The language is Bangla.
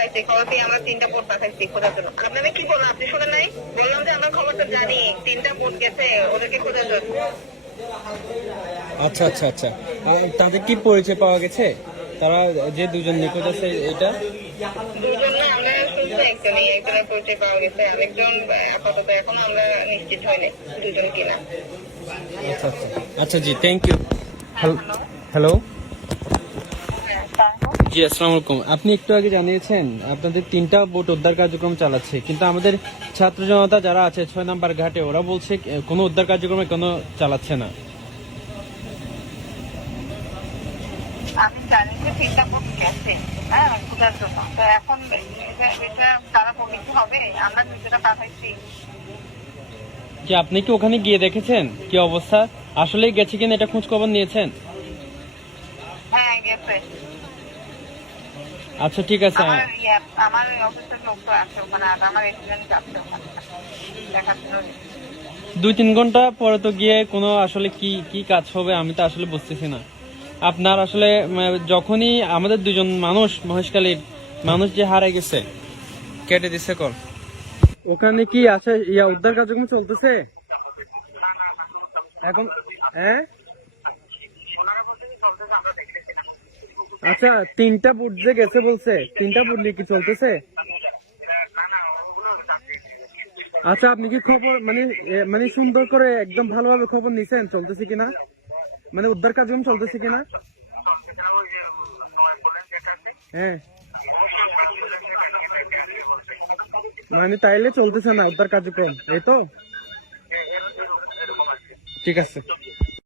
পাইছি খবর পেয়ে আমরা তিনটা বোট পাঠাইছি খোঁজার জন্য। আপনাদের কি বললাম আপনি শুনেন নাই? বললাম যে আমরা খবরটা জানি তিনটা বোট গেছে ওদেরকে খোঁজার জন্য। আচ্ছা আচ্ছা আচ্ছা। তাদের কি পরিচয় পাওয়া গেছে? তারা যে দুজন নিখোঁজ আছে এটা? দুজন না আমরা শুনছি একজনই একজনের পরিচয় পাওয়া গেছে আরেকজন আপাতত এখন আমরা নিশ্চিত হয়নি দুজন কিনা। আচ্ছা আচ্ছা। আচ্ছা জি থ্যাংক ইউ হ্যালো হ্যাঁ জি আসসালামু আলাইকুম। আপনি একটু আগে জানিয়েছেন আপনাদের তিনটা বোট উদ্ধার কার্যক্রম চালাচ্ছে কিন্তু আমাদের ছাত্র জনতা যারা আছে ছয় নাম্বার ঘাটে ওরা বলছে কোনো উদ্ধার কার্যক্রমে কোনো চালাচ্ছে না। আমি জানি যে তিনটা বোট গেছে হ্যাঁ খোঁজার জন্য। তো এখন এটা এটা তারা কিছু হবে? আমরা নিজেরা পাঠাইছি। যে আপনি কি ওখানে গিয়ে দেখেছেন কি অবস্থা? আসলেই গেছে কিনা এটা খোঁজ খবর নিয়েছেন? হ্যাঁ গেছে। আচ্ছা ঠিক আছে। আমার ইয়ে আমার অফিসের লোক তো আছে ওখানে আর আমার এক্সিডেন্ট যাচ্ছে ওখানে। দুই তিন ঘণ্টা পরে তো গিয়ে কোনো আসলে কি কি কাজ হবে আমি তো আসলে বুঝতেছি না। আপনার আসলে যখনই আমাদের দুজন মানুষ মহেশখালীর মানুষ যে হারা গেছে কেটে দিছে কল। ওখানে কি আছে ইয়া উদ্ধার কার্যক্রম চলতেছে? এখন হ্যাঁ? আচ্ছা তিনটা বুট যে গেছে বলছে, তিনটা বুট নিয়ে কি চলতেছে? আচ্ছা আপনি কি খবর মানে মানে সুন্দর করে একদম ভালোভাবে খবর নিছেন, চলতেছে কিনা? মানে উদ্ধার কার্যক্রম চলতেছে কিনা? হ্যাঁ। মানে তাইলে চলতেছে না উদ্ধার কার্যক্রম, এই তো? ঠিক আছে।